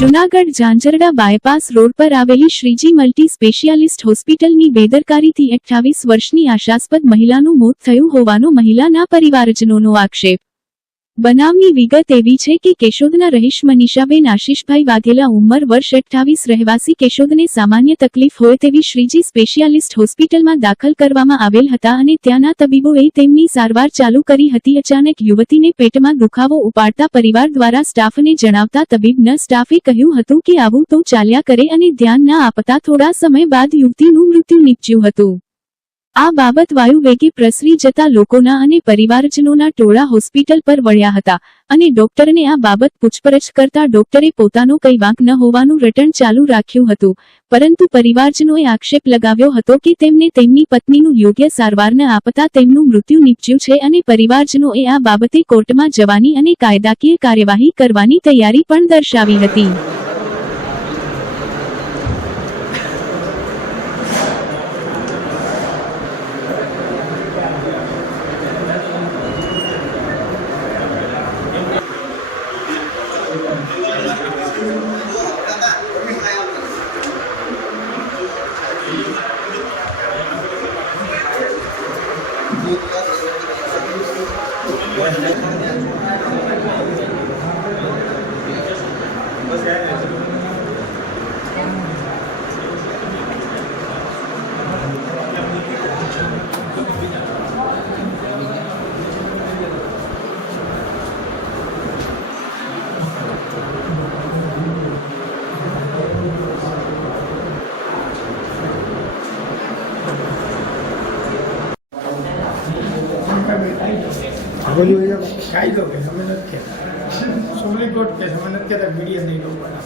Junagadh Zanzarda bypass road પર આવેલી Shriji multi specialist હોસ્પિટલની બેદરકારીથી 28 વર્ષની આશાસ્પદ મહિલાનું મોત થયું હોવાનો મહિલાના પરિવારજનોનો આક્ષેપ। બનાવની વિગત એવી છે કે કેશોદના રહીશ મનીષાબેન આશીષભાઈ વાઘેલા ઉંમર વર્ષ 28 રહેવાસી કેશોદને સામાન્ય તકલીફ હોય તેવી શ્રીજી સ્પેશિયાલિસ્ટ હોસ્પિટલમાં દાખલ કરવામાં આવેલ હતા અને ત્યાંના તબીબોએ તેમની સારવાર ચાલુ કરી હતી। અચાનક યુવતીને પેટમાં દુખાવો ઉપાડતા પરિવાર દ્વારા સ્ટાફને જણાવતા તબીબના સ્ટાફે કહ્યું હતું કે આવું તો ચાલ્યા કરે અને ધ્યાન ન આપતા થોડા સમય બાદ યુવતીનું મૃત્યુ નીપજ્યું હતું। આ બાબત વાયુવેગે પ્રસરી જતા લોકોના અને પરિવારજનોના ટોળા હોસ્પિટલ પર વળ્યા હતા અને ડોક્ટરને આ બાબત પૂછપરછ કરતા ડોક્ટરે પોતાનો કંઈ વાંક ન હોવાનું રટણ ચાલુ રાખ્યું હતું, પરંતુ પરિવારજનોએ આક્ષેપ લગાવ્યો હતો કે તેમને તેમની પત્નીનું યોગ્ય સારવાર ન આપતા તેમનું મૃત્યુ નીપજ્યું છે અને પરિવારજનોએ આ બાબતે કોર્ટમાં જવાની અને કાયદાકીય કાર્યવાહી કરવાની તૈયારી પણ દર્શાવી હતી। કાયદો કે તમે નથી કહેતા, સુપ્રીમ કોર્ટ કે તમે નથી કહેતા મીડિયા નહીં રોકવાના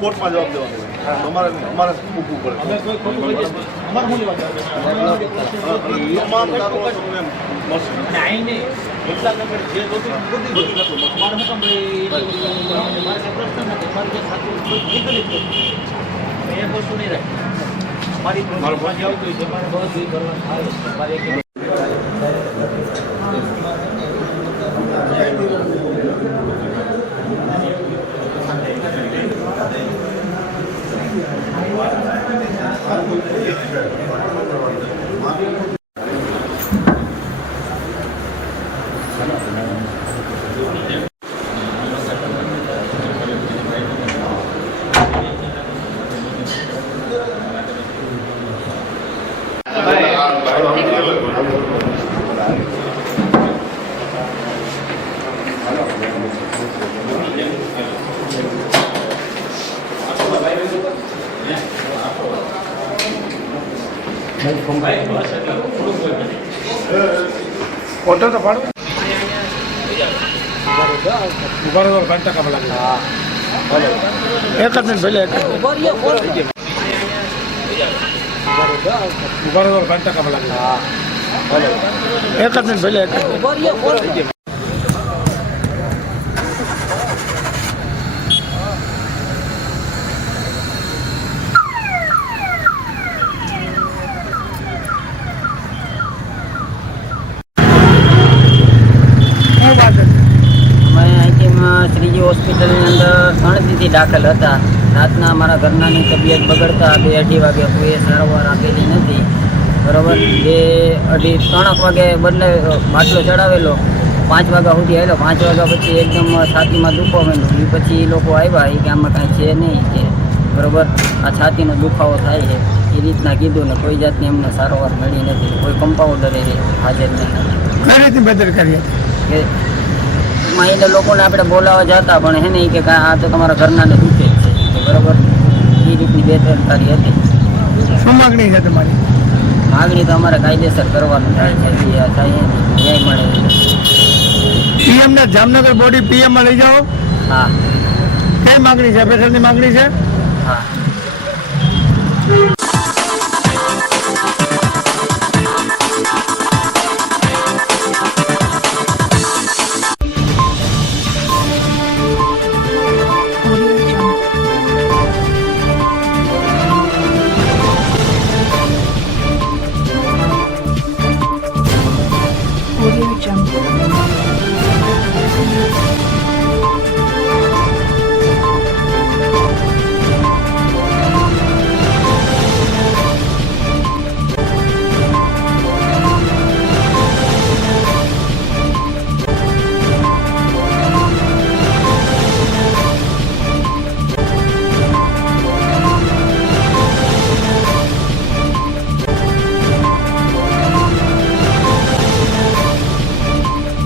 કોર્ટમાં જવાબ દેવાનો અમારે મૂકવું પડે। ऑर्डर तो फाड़ो उबारो घंटा कब लगे? एक मिनट पहले उबारो घंटा कब लगे? एक मिनट पहले श्रीजी હોસ્પિટલની અંદર 3 દીથી દાખલ હતા। રાતના અમારા ઘરનાની તબિયત બગડતા 2-2:30 વાગે કોઈ સારવાર આપેલી નથી, બરાબર। 2-3 વાગે બદલે બાટલો ચડાવેલો, 5 વાગ્યા સુધી આવેલો, 5 વાગ્યા પછી એકદમ છાતીમાં દુખવા માંડ્યો। એ પછી એ લોકો આવ્યા કે આમાં કાંઈ છે નહીં કે બરાબર આ છાતીનો દુખાવો થાય છે એ રીતના કીધું ને કોઈ જાતની એમને સારવાર મળી નથી, કોઈ કમ્પાઉન્ડરે હાજર નહીં। કઈ રીતે બેદરકારી કે એને લોકોને આપણે બોલાવવા જતા પણ હે નહીં કે આ તો તમારા ઘરનાને દુખે જ છે, બરાબર એ રીતની બેદરકારી હતી। શું માગણી છે તમારી? માગણી તો અમારે કાયદેસર કરવાનું થાય છે, ન્યાય મળે। પીએમ ને જામનગર બોડી પીએમ માં લઈ જાઓ। હા, કઈ માગણી છે? પેશન્ટની માગણી છે? હા।